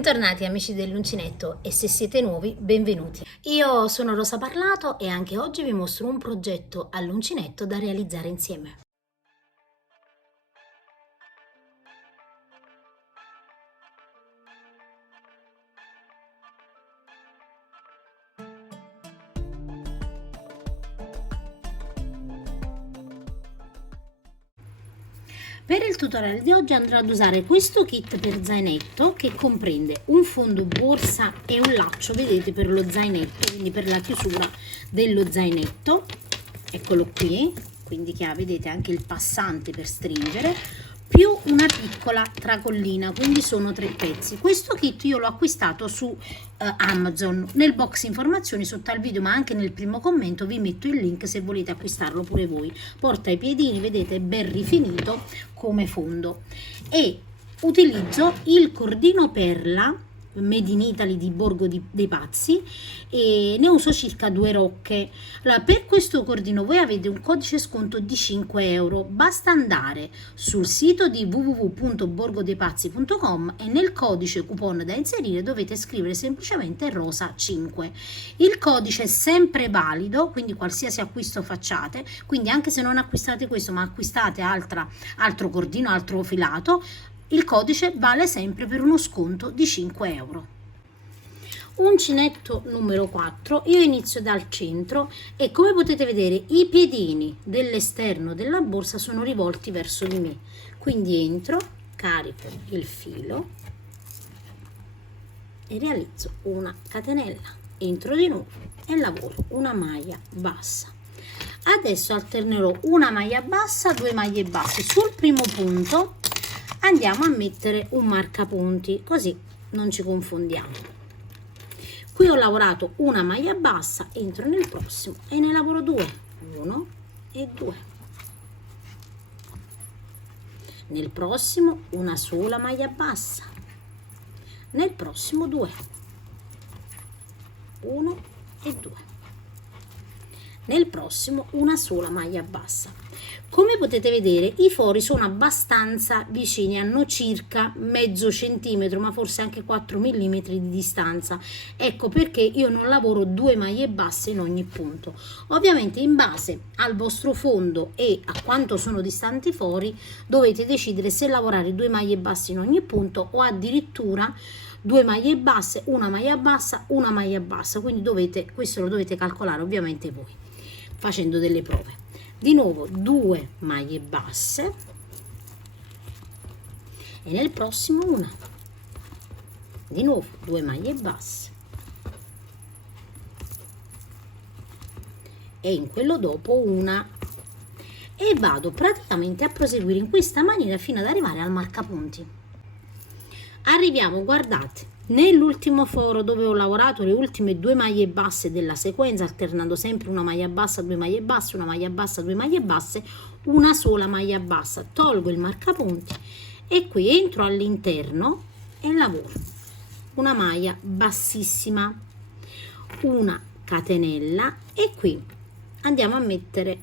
Bentornati amici dell'uncinetto e se siete nuovi, benvenuti. Io sono Rosa Parlato e anche oggi vi mostro un progetto all'uncinetto da realizzare insieme. Per il tutorial di oggi andrò ad usare questo kit per zainetto che comprende un fondo borsa e un laccio, vedete, per lo zainetto, quindi per la chiusura dello zainetto. Eccolo qui, quindi che ha, vedete, anche il passante per stringere, più una piccola tracollina, quindi sono 3 pezzi. Questo kit io l'ho acquistato su Amazon. Nel box informazioni sotto al video, ma anche nel primo commento, vi metto il link se volete acquistarlo pure voi. Porta i piedini, vedete, è ben rifinito come fondo. E utilizzo il cordino perla Made in Italy di Borgo dei Pazzi e ne uso circa 2 rocche. Allora, per questo cordino voi avete un codice sconto di 5 euro. Basta andare sul sito di www.borgodeipazzi.com e nel codice coupon da inserire dovete scrivere semplicemente Rosa 5. Il codice è sempre valido, quindi qualsiasi acquisto facciate, quindi anche se non acquistate questo ma acquistate altro cordino, altro filato, il codice vale sempre per uno sconto di 5 euro. Uncinetto numero 4, io inizio dal centro e come potete vedere i piedini dell'esterno della borsa sono rivolti verso di me, quindi entro, carico il filo e realizzo una catenella, entro di nuovo e lavoro una maglia bassa. Adesso alternerò una maglia bassa, 2 maglie basse. Sul primo punto andiamo a mettere un marcapunti, così non ci confondiamo. Qui ho lavorato una maglia bassa, entro nel prossimo e ne lavoro 2, 1 e 2. Nel prossimo una sola maglia bassa, nel prossimo 2, 1 e 2. Nel prossimo una sola maglia bassa. Come potete vedere i fori sono abbastanza vicini, hanno circa mezzo centimetro, ma forse anche 4 mm di distanza. Ecco perché io non lavoro 2 maglie basse in ogni punto. Ovviamente in base al vostro fondo e a quanto sono distanti i fori dovete decidere se lavorare 2 maglie basse in ogni punto o addirittura 2 maglie basse, una maglia bassa, una maglia bassa. Quindi questo lo dovete calcolare ovviamente voi facendo delle prove. Di nuovo 2 maglie basse e nel prossimo una, di nuovo 2 maglie basse e in quello dopo una, e vado praticamente a proseguire in questa maniera fino ad arrivare al marcapunti. Arriviamo, guardate, nell'ultimo foro dove ho lavorato le ultime 2 maglie basse della sequenza, alternando sempre una maglia bassa, 2 maglie basse, una maglia bassa, 2 maglie basse, una sola maglia bassa. Tolgo il marcapunti e qui entro all'interno e lavoro una maglia bassissima, una catenella e qui andiamo a mettere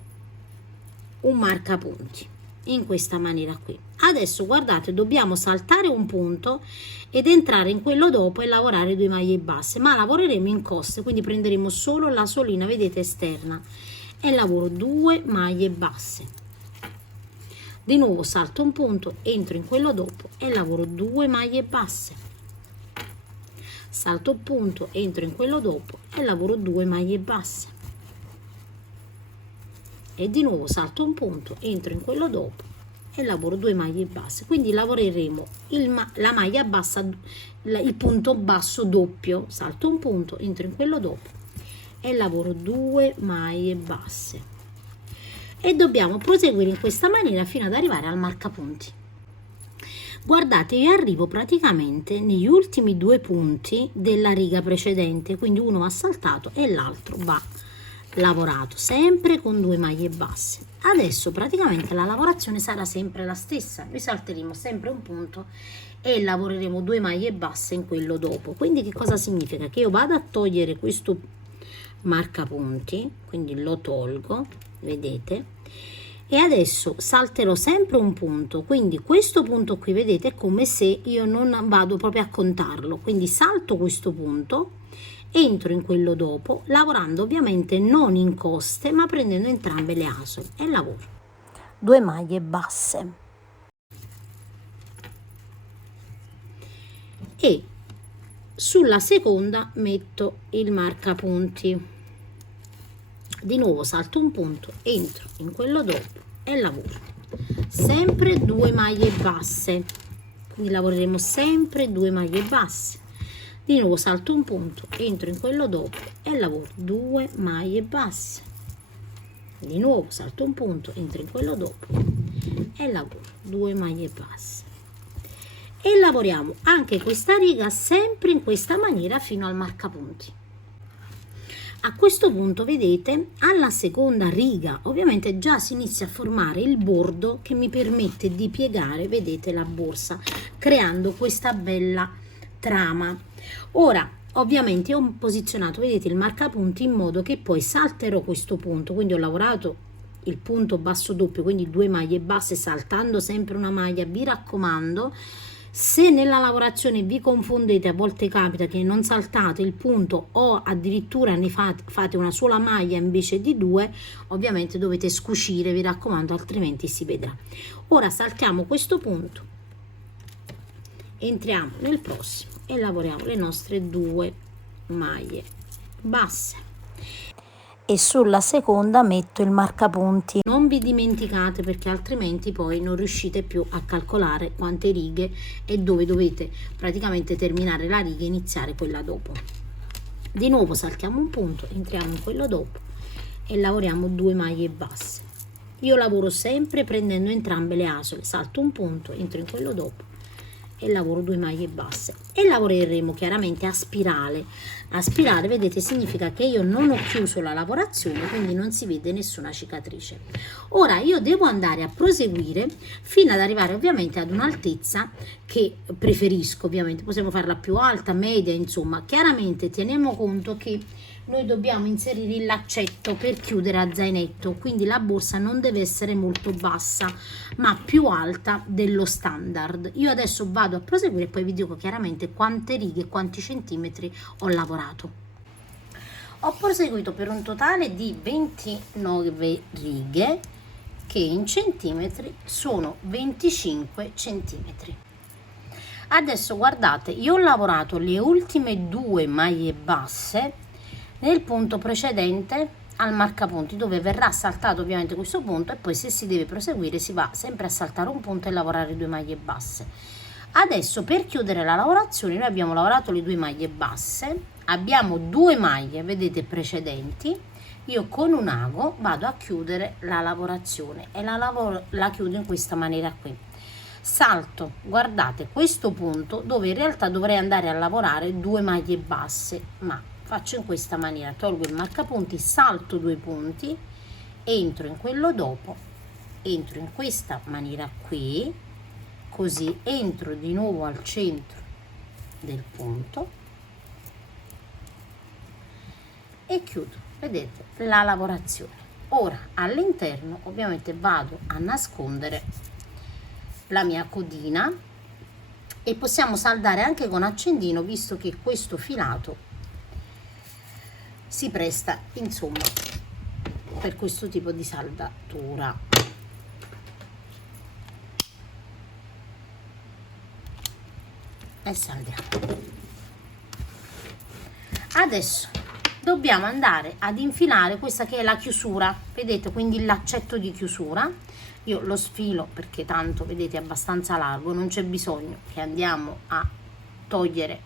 un marcapunti in questa maniera qui. Adesso guardate, dobbiamo saltare un punto ed entrare in quello dopo e lavorare 2 maglie basse, ma lavoreremo in coste, quindi prenderemo solo la solina, vedete, esterna, e lavoro 2 maglie basse. Di nuovo salto un punto, entro in quello dopo e lavoro 2 maglie basse. Salto un punto, entro in quello dopo e lavoro 2 maglie basse. E di nuovo salto un punto, entro in quello dopo e lavoro 2 maglie basse. Quindi lavoreremo la maglia bassa, il punto basso doppio. Salto un punto, entro in quello dopo e lavoro 2 maglie basse e dobbiamo proseguire in questa maniera fino ad arrivare al marcapunti. Guardate, io arrivo praticamente negli ultimi 2 punti della riga precedente, quindi uno va saltato e l'altro va lavorato, sempre con 2 maglie basse. Adesso praticamente la lavorazione sarà sempre la stessa, noi salteremo sempre un punto e lavoreremo 2 maglie basse in quello dopo. Quindi che cosa significa? Che io vado a togliere questo marcapunti, quindi lo tolgo, vedete, E adesso salterò sempre un punto, quindi questo punto qui vedete è come se io non vado proprio a contarlo, quindi salto questo punto, entro in quello dopo, lavorando ovviamente non in coste ma prendendo entrambe le asole e lavoro 2 maglie basse e sulla seconda metto il marcapunti, di nuovo salto un punto, entro in quello dopo e lavoro sempre 2 maglie basse, quindi lavoreremo sempre 2 maglie basse, di nuovo salto un punto, entro in quello dopo e lavoro 2 maglie basse, di nuovo salto un punto, entro in quello dopo e lavoro 2 maglie basse e lavoriamo anche questa riga sempre in questa maniera fino al marcapunti. A questo punto vedete alla seconda riga ovviamente già si inizia a formare il bordo che mi permette di piegare, vedete, la borsa creando questa bella trama. Ora ovviamente ho posizionato, vedete, il marcapunti in modo che poi salterò questo punto, quindi ho lavorato il punto basso doppio, quindi 2 maglie basse saltando sempre una maglia. Vi raccomando, se nella lavorazione vi confondete, a volte capita che non saltate il punto o addirittura ne fate una sola maglia invece di 2, ovviamente dovete scuscire, vi raccomando, altrimenti si vedrà. Ora saltiamo questo punto, entriamo nel prossimo e lavoriamo le nostre 2 maglie basse e sulla seconda metto il marcapunti. Non vi dimenticate, perché altrimenti poi non riuscite più a calcolare quante righe e dove dovete praticamente terminare la riga e iniziare quella dopo. Di nuovo saltiamo un punto, entriamo in quello dopo e lavoriamo 2 maglie basse. Io lavoro sempre prendendo entrambe le asole, salto un punto, entro in quello dopo e lavoro 2 maglie basse e lavoreremo chiaramente a spirale. A spirale, vedete, significa che io non ho chiuso la lavorazione, quindi non si vede nessuna cicatrice. Ora io devo andare a proseguire fino ad arrivare ovviamente ad un'altezza che preferisco, ovviamente possiamo farla più alta, media, insomma. Chiaramente teniamo conto che noi dobbiamo inserire il laccetto per chiudere a zainetto, quindi la borsa non deve essere molto bassa ma più alta dello standard. Io adesso vado a proseguire e poi vi dico chiaramente quante righe e quanti centimetri ho lavorato. Ho proseguito per un totale di 29 righe che in centimetri sono 25 centimetri. Adesso guardate, io ho lavorato le ultime 2 maglie basse nel punto precedente al marcapunti, dove verrà saltato ovviamente questo punto e poi se si deve proseguire si va sempre a saltare un punto e lavorare 2 maglie basse. Adesso per chiudere la lavorazione noi abbiamo lavorato le 2 maglie basse, abbiamo 2 maglie, vedete, precedenti. Io con un ago vado a chiudere la lavorazione e la chiudo in questa maniera qui. Salto, guardate, questo punto dove in realtà dovrei andare a lavorare 2 maglie basse, ma faccio in questa maniera, tolgo il marcapunti, salto 2 punti, entro in quello dopo, entro in questa maniera qui, così entro di nuovo al centro del punto e chiudo, vedete, la lavorazione. Ora all'interno ovviamente vado a nascondere la mia codina e possiamo saldare anche con accendino, visto che questo filato si presta insomma per questo tipo di saldatura. E saldiamo. Adesso dobbiamo andare ad infilare questa che è la chiusura, vedete, quindi il laccetto di chiusura. Io lo sfilo perché tanto vedete è abbastanza largo, non c'è bisogno che andiamo a togliere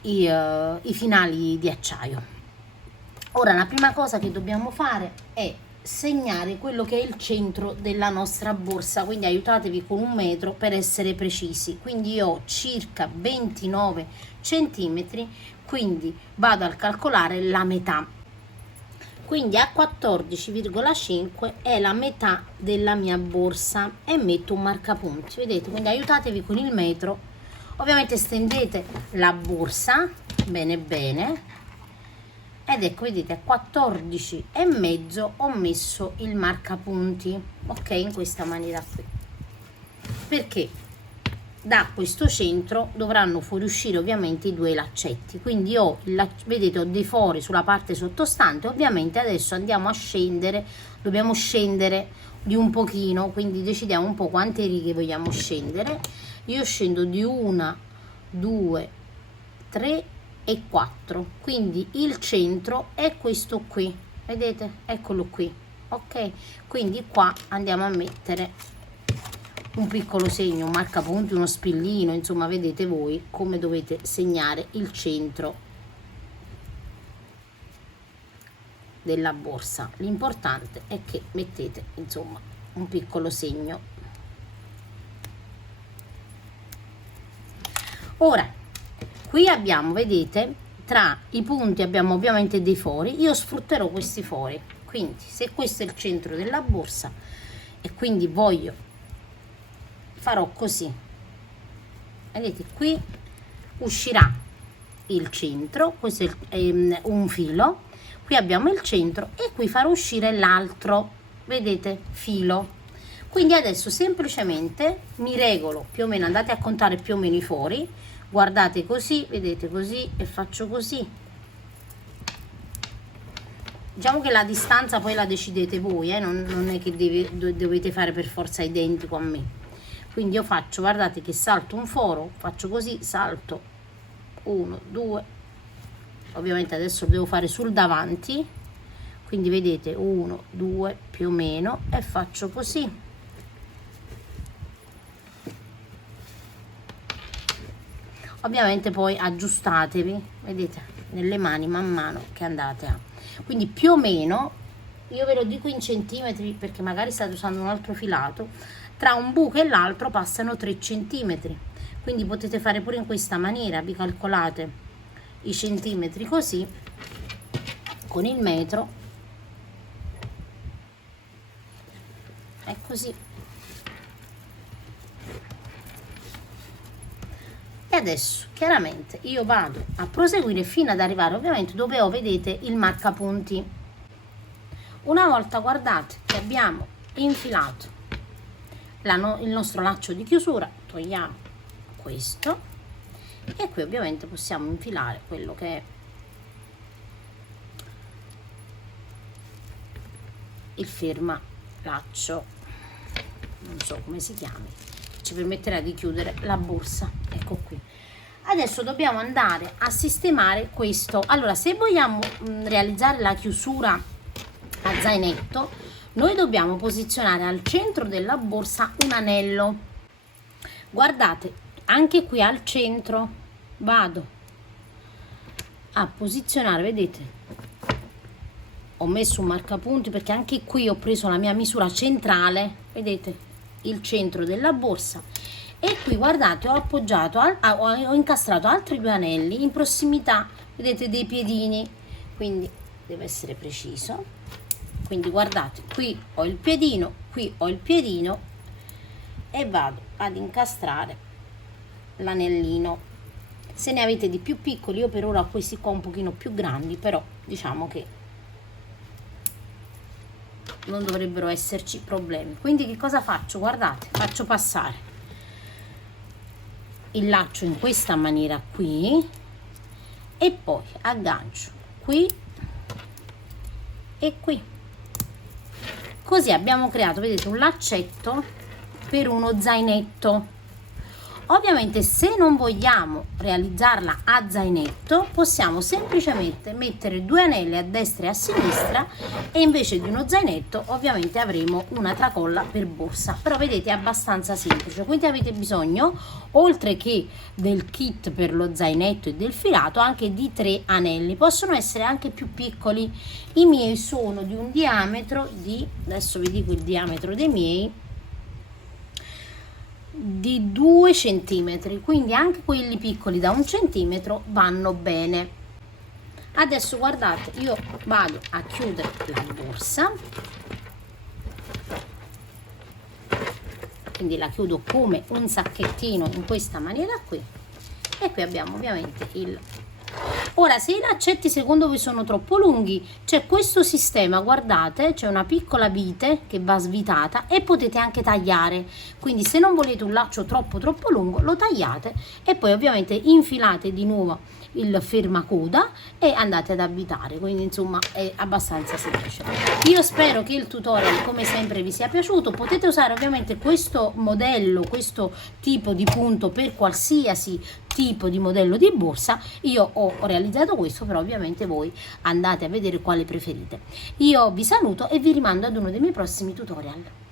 i finali di acciaio. Ora la prima cosa che dobbiamo fare è segnare quello che è il centro della nostra borsa, quindi aiutatevi con 1 metro per essere precisi. Quindi io ho circa 29 centimetri, quindi vado a calcolare la metà, quindi a 14,5 è la metà della mia borsa e metto un marcapunti, vedete, quindi aiutatevi con il metro. Ovviamente stendete la borsa bene bene ed ecco, vedete, a 14 e mezzo ho messo il marcapunti, ok, in questa maniera qui, perché da questo centro dovranno fuoriuscire ovviamente i 2 laccetti, quindi ho vedete, ho dei fori sulla parte sottostante. Ovviamente adesso andiamo a scendere, dobbiamo scendere di un pochino, quindi decidiamo un po' quante righe vogliamo scendere. Io scendo di 1, 2, 3 e 4, quindi il centro è questo qui, vedete, eccolo qui, ok, quindi qua andiamo a mettere un piccolo segno, un marcapunti, uno spillino, insomma vedete voi come dovete segnare il centro della borsa. L'importante è che mettete insomma un piccolo segno. Ora qui abbiamo, vedete, tra i punti abbiamo ovviamente dei fori. Io sfrutterò questi fori, quindi se questo è il centro della borsa e quindi farò così, vedete, qui uscirà il centro, questo è un filo, qui abbiamo il centro e qui farò uscire l'altro, vedete, filo. Quindi adesso semplicemente mi regolo più o meno, andate a contare più o meno i fori, guardate così, vedete, così, e faccio così. Diciamo che la distanza poi la decidete voi, non è che dovete fare per forza identico a me. Quindi io faccio, guardate che salto un foro, faccio così, salto 1, 2, ovviamente adesso devo fare sul davanti, quindi vedete 1, 2 più o meno, e faccio così. Ovviamente poi aggiustatevi, vedete, nelle mani man mano che andate a, quindi più o meno, io ve lo dico in centimetri perché magari state usando un altro filato, tra un buco e l'altro passano 3 centimetri, quindi potete fare pure in questa maniera, vi calcolate i centimetri così con il metro, è così. E adesso chiaramente io vado a proseguire fino ad arrivare ovviamente dove ho, vedete, il marcapunti. Una volta, guardate, che abbiamo infilato il nostro laccio di chiusura, togliamo questo e qui ovviamente possiamo infilare quello che è il ferma laccio, non so come si chiami, ci permetterà di chiudere la borsa. Ecco qui. Adesso dobbiamo andare a sistemare questo. Allora, se vogliamo realizzare la chiusura a zainetto, noi dobbiamo posizionare al centro della borsa un anello. Guardate, anche qui al centro vado a posizionare, vedete, ho messo un marcapunti perché anche qui ho preso la mia misura centrale, vedete, il centro della borsa, e qui guardate ho appoggiato, ho incastrato altri 2 anelli in prossimità, vedete, dei piedini, quindi deve essere preciso. Quindi guardate, qui ho il piedino, qui ho il piedino e vado ad incastrare l'anellino. Se ne avete di più piccoli, io per ora ho questi qua un pochino più grandi, però diciamo che non dovrebbero esserci problemi. Quindi che cosa faccio? Guardate, faccio passare il laccio in questa maniera qui e poi aggancio qui e qui. Così abbiamo creato, vedete, un laccetto per uno zainetto. Ovviamente se non vogliamo realizzarla a zainetto, possiamo semplicemente mettere 2 anelli a destra e a sinistra e invece di uno zainetto ovviamente avremo una tracolla per borsa. Però vedete è abbastanza semplice, quindi avete bisogno, oltre che del kit per lo zainetto e del filato, anche di 3 anelli. Possono essere anche più piccoli, i miei sono di un diametro di, adesso vi dico il diametro dei miei, di 2 centimetri, quindi anche quelli piccoli da 1 centimetro vanno bene. Adesso guardate, io vado a chiudere la borsa, quindi la chiudo come un sacchettino in questa maniera qui, e qui abbiamo ovviamente il Ora, se i laccetti secondo voi sono troppo lunghi, c'è questo sistema, guardate, c'è una piccola vite che va svitata e potete anche tagliare. Quindi se non volete un laccio troppo lungo, lo tagliate e poi ovviamente infilate di nuovo il fermacoda e andate ad avvitare. Quindi insomma è abbastanza semplice. Io spero che il tutorial come sempre vi sia piaciuto. Potete usare ovviamente questo modello, questo tipo di punto per qualsiasi tipo di modello di borsa. Io ho realizzato questo, però ovviamente voi andate a vedere quale preferite. Io vi saluto e vi rimando ad uno dei miei prossimi tutorial.